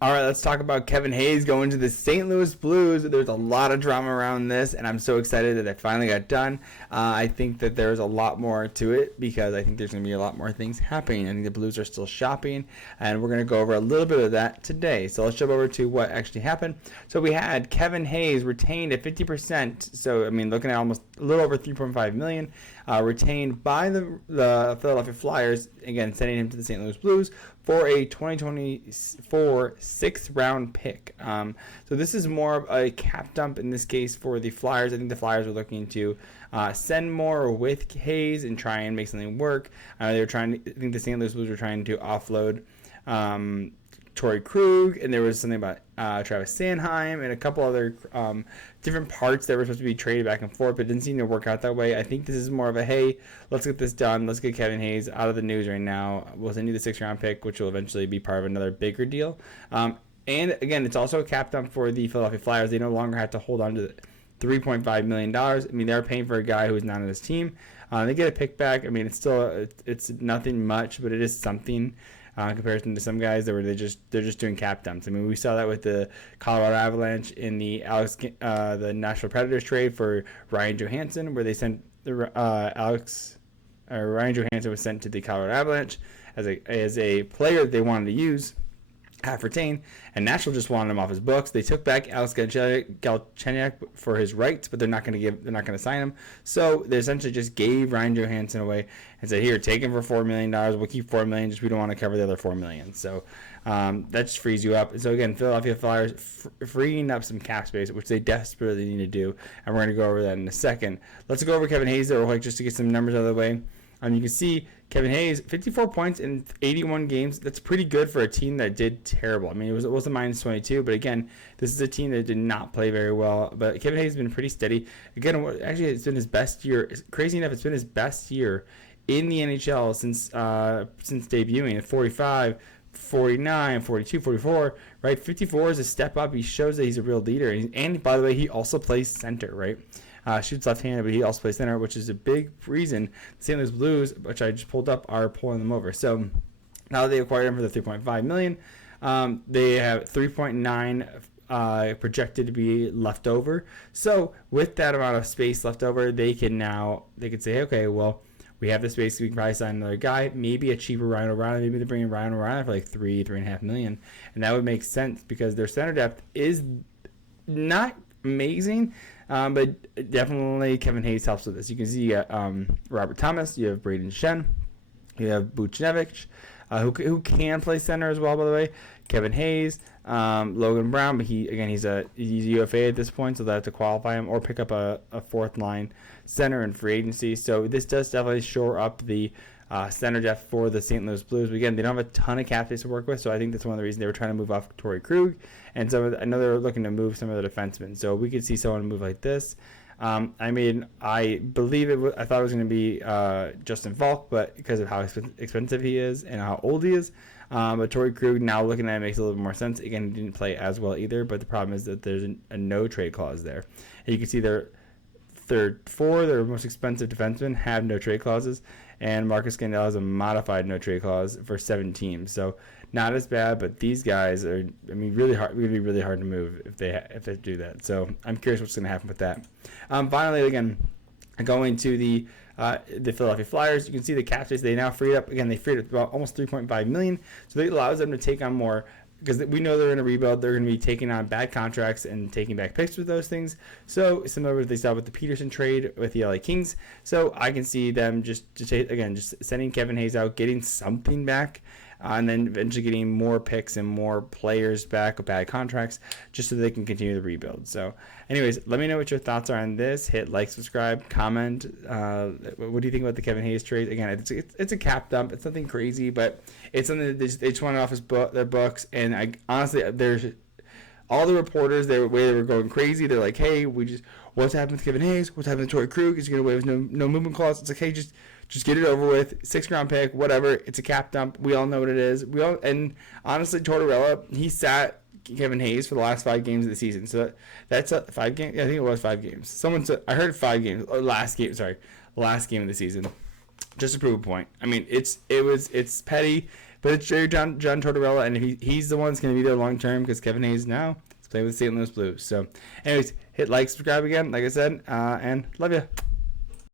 All right, let's talk about Kevin Hayes going to the St. Louis Blues. There's a lot of drama around this, and I'm so excited that it finally got done. I think that there's a lot more to it because I think there's going to be a lot more things happening. I think the Blues are still shopping, and we're going to go over a little bit of that today. So let's jump over to what actually happened. So we had Kevin Hayes retained at 50%. So, I mean, looking at almost a little over $3.5 million, retained by the Philadelphia Flyers, again, sending him to the St. Louis Blues for a 2024 sixth round pick. So this is more of a cap dump in this case for the Flyers. I think the Flyers are looking to send more with Hayes and try and make something work. I think the St. Louis Blues were trying to offload Torrey Krug, and there was something about Travis Sanheim and a couple other different parts that were supposed to be traded back and forth, but it didn't seem to work out that way. I think this is more of a, hey, let's get this done. Let's get Kevin Hayes out of the news right now. We'll send you the sixth round pick, which will eventually be part of another bigger deal. And again, it's also a cap dump for the Philadelphia Flyers. They no longer have to hold on to $3.5 million. I mean, they're paying for a guy who is not on his team. They get a pick back. I mean, it's nothing much, but it is something. In comparison to some guys that were they're just doing cap dumps. I mean, we saw that with the Colorado Avalanche in the Nashville Predators trade for Ryan Johansson, where they sent Ryan Johansson was sent to the Colorado Avalanche as a player that they wanted to use, half retained, and Nashville just wanted him off his books. They took back Alex Galchenyuk for his rights, but they're not going to sign him. So they essentially just gave Ryan Johansson away and said, "Here, take him for $4 million. We'll keep $4 million. Just we don't want to cover the other $4 million." So that just frees you up. So again, Philadelphia Flyers freeing up some cap space, which they desperately need to do, and we're going to go over that in a second. Let's go over Kevin Hayes real quick just to get some numbers out of the way. You can see Kevin Hayes, 54 points in 81 games. That's pretty good for a team that did terrible. I mean, it was a minus 22, but again, this is a team that did not play very well. But Kevin Hayes has been pretty steady. Again, actually, it's been his best year. Crazy enough, it's been his best year in the NHL since debuting at 45, 49, 42, 44, right? 54 is a step up. He shows that he's a real leader. And by the way, he also plays center, right? Shoots left-handed, but he also plays center, which is a big reason the St. Louis Blues, which I just pulled up, are pulling them over. So now they acquired him for the $3.5 million. They have 3.9 projected to be left over. So with that amount of space left over, they can say, okay, well, we have the space. We can probably sign another guy, maybe a cheaper Ryan O'Reilly. Maybe they bring in Ryan O'Reilly for like $3.5 million, and that would make sense because their center depth is not amazing. But definitely Kevin Hayes helps with this. You can see you got Robert Thomas, you have Braden Shen, you have Buchnevich, who can play center as well, by the way. Kevin Hayes, Logan Brown, but he's a UFA at this point, so they have to qualify him or pick up a fourth line center in free agency. So this does definitely shore up the center depth for the St. Louis Blues. But again, they don't have a ton of cap space to work with, so I think that's one of the reasons they were trying to move off Torrey Krug, and I know they're looking to move some of the defensemen. So we could see someone move like this. I mean, I believe I thought it was going to be Justin Falk, but because of how expensive he is and how old he is. But Torrey Krug, now looking at it, makes a little bit more sense. Again, he didn't play as well either, but the problem is that there's a no trade clause there. And you can see their most expensive defensemen have no trade clauses, and Marcus Scandella has a modified no trade clause for 7 teams. So not as bad, but these guys are, I mean, really hard. Going to be really hard to move if they do that. So I'm curious what's going to happen with that. Finally, again, going to the Philadelphia Flyers, you can see the cap space they now freed up. Again, they freed up about almost $3.5 million, so it allows them to take on more. Because we know they're in a rebuild, they're going to be taking on bad contracts and taking back picks with those things. So similar to what they saw with the Peterson trade with the LA Kings. So I can see them just sending Kevin Hayes out, getting something back, and then eventually getting more picks and more players back with bad contracts, just so they can continue the rebuild. So anyways, let me know what your thoughts are on this. Hit like, subscribe, comment. What do you think about the Kevin Hayes trade? Again, it's a cap dump. It's nothing crazy, but it's something that they just wanted off their books. And honestly, there's all the reporters, they were going crazy. They're like, hey, what's happened with Kevin Hayes? What's happened to Torrey Krug? Is he going to waive no movement clause? It's like, hey, just get it over with. 6th round pick, whatever. It's a cap dump. We all know what it is. And honestly, Tortorella, he sat Kevin Hayes for the last 5 games of the season. So that's 5 games. Yeah, I think it was 5 games. Someone said, I heard 5 games. Last game of the season, just to prove a point. I mean, it's petty, But it's John Tortorella, and he's the one that's going to be there long term because Kevin Hayes now is playing with the St. Louis Blues. So, anyways, hit like, subscribe again, like I said, and love you.